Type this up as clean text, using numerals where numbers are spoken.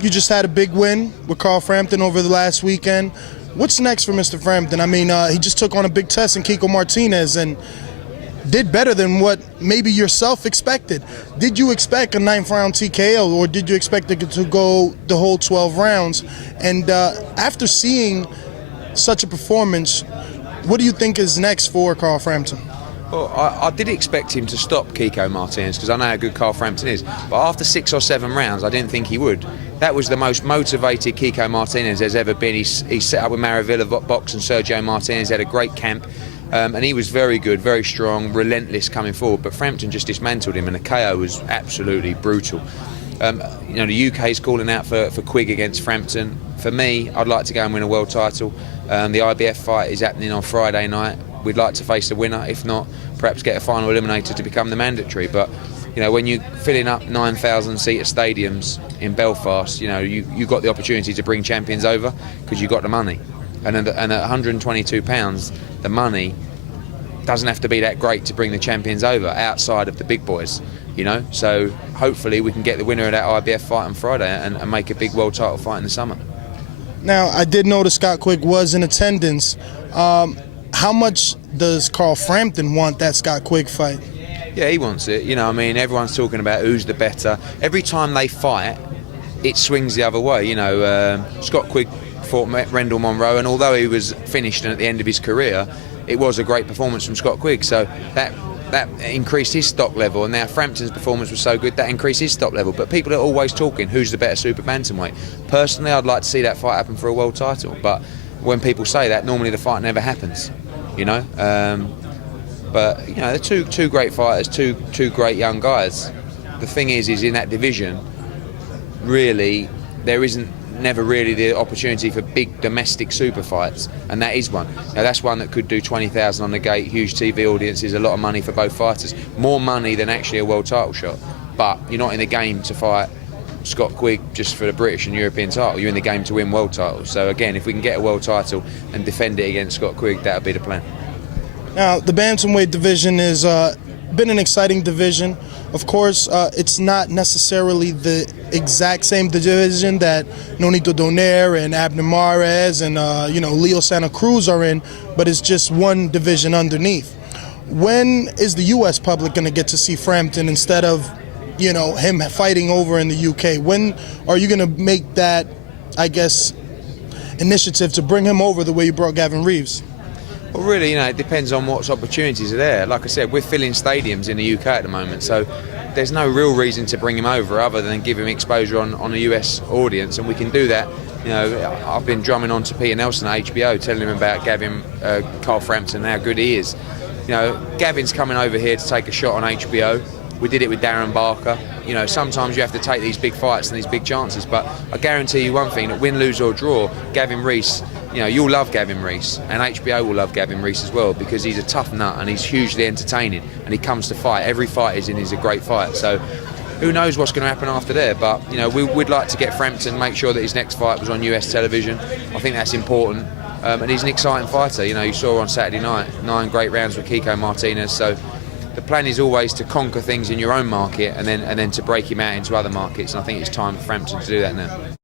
You just had a big win with Carl Frampton over the last weekend. What's next for Mr. Frampton? I mean, he just took on a big test in Kiko Martinez and did better than what maybe yourself expected. Did you expect a 9th round TKO, or did you expect it to go the whole 12 rounds? And after seeing such a performance, what do you think is next for Carl Frampton? Well, I did expect him to stop Kiko Martinez because I know how good Carl Frampton is. But after 6 or 7 rounds, I didn't think he would. That was the most motivated Kiko Martinez has ever been. He set up with Maravilla Box and Sergio Martinez, had a great camp. And he was very good, very strong, relentless coming forward. But Frampton just dismantled him, and the KO was absolutely brutal. You know, the UK is calling out for Quigg against Frampton. For me, I'd like to go and win a world title. The IBF fight is happening on Friday night. We'd like to face the winner. If not, perhaps get a final eliminator to become the mandatory. But you know, when you're filling up 9,000-seater stadiums in Belfast, you know, you got the opportunity to bring champions over because you got the money. And at £122, the money doesn't have to be that great to bring the champions over outside of the big boys, you know. So hopefully we can get the winner of that IBF fight on Friday and make a big world title fight in the summer. Now, I did notice Scott Quigg was in attendance. How much does Carl Frampton want that Scott Quigg fight? Yeah, he wants it. You know, I mean, everyone's talking about who's the better. Every time they fight, it swings the other way. You know, Scott Quigg fought Rendell Monroe, and although he was finished and at the end of his career, it was a great performance from Scott Quigg. So that increased his stock level, and now Frampton's performance was so good that increased his stock level. But people are always talking who's the better super bantamweight. Personally, I'd like to see that fight happen for a world title, but when people say that, normally the fight never happens, you know. But you know, they're two great fighters, two great young guys. The thing is in that division, really, there isn't never really the opportunity for big domestic super fights, and that is one. Now, that's one that could do 20,000 on the gate, huge TV audiences, a lot of money for both fighters, more money than actually a world title shot. But you're not in the game to fight Scott Quigg just for the British and European title. You're in the game to win world titles. So again, if we can get a world title and defend it against Scott Quigg, that would be the plan. Now, the bantamweight division has been an exciting division. Of course, it's not necessarily the exact same division that Nonito Donaire and Abner Mares and you know, Leo Santa Cruz are in, but it's just one division underneath. When is the U.S. public going to get to see Frampton instead of, you know, him fighting over in the UK? When are you going to make that, I guess, initiative to bring him over the way you brought Gavin Reeves? Well, really, you know, it depends on what opportunities are there. Like I said, we're filling stadiums in the UK at the moment, so there's no real reason to bring him over other than give him exposure on a US audience, and we can do that. You know, I've been drumming on to Peter Nelson at HBO, telling him about Carl Frampton, how good he is. You know, Gavin's coming over here to take a shot on HBO. We did it with Darren Barker. You know, sometimes you have to take these big fights and these big chances, but I guarantee you one thing, that win, lose or draw, Gavin Rees, you know, you'll love Gavin Rees, and HBO will love Gavin Rees as well, because he's a tough nut and he's hugely entertaining, and he comes to fight. Every fight he's in is a great fight. So who knows what's going to happen after there, but you know, we'd like to get Frampton, make sure that his next fight was on US television. I think that's important. And he's an exciting fighter. You know, you saw on Saturday night, 9 great rounds with Kiko Martinez. So the plan is always to conquer things in your own market and then to break him out into other markets, and I think it's time for Frampton to do that now.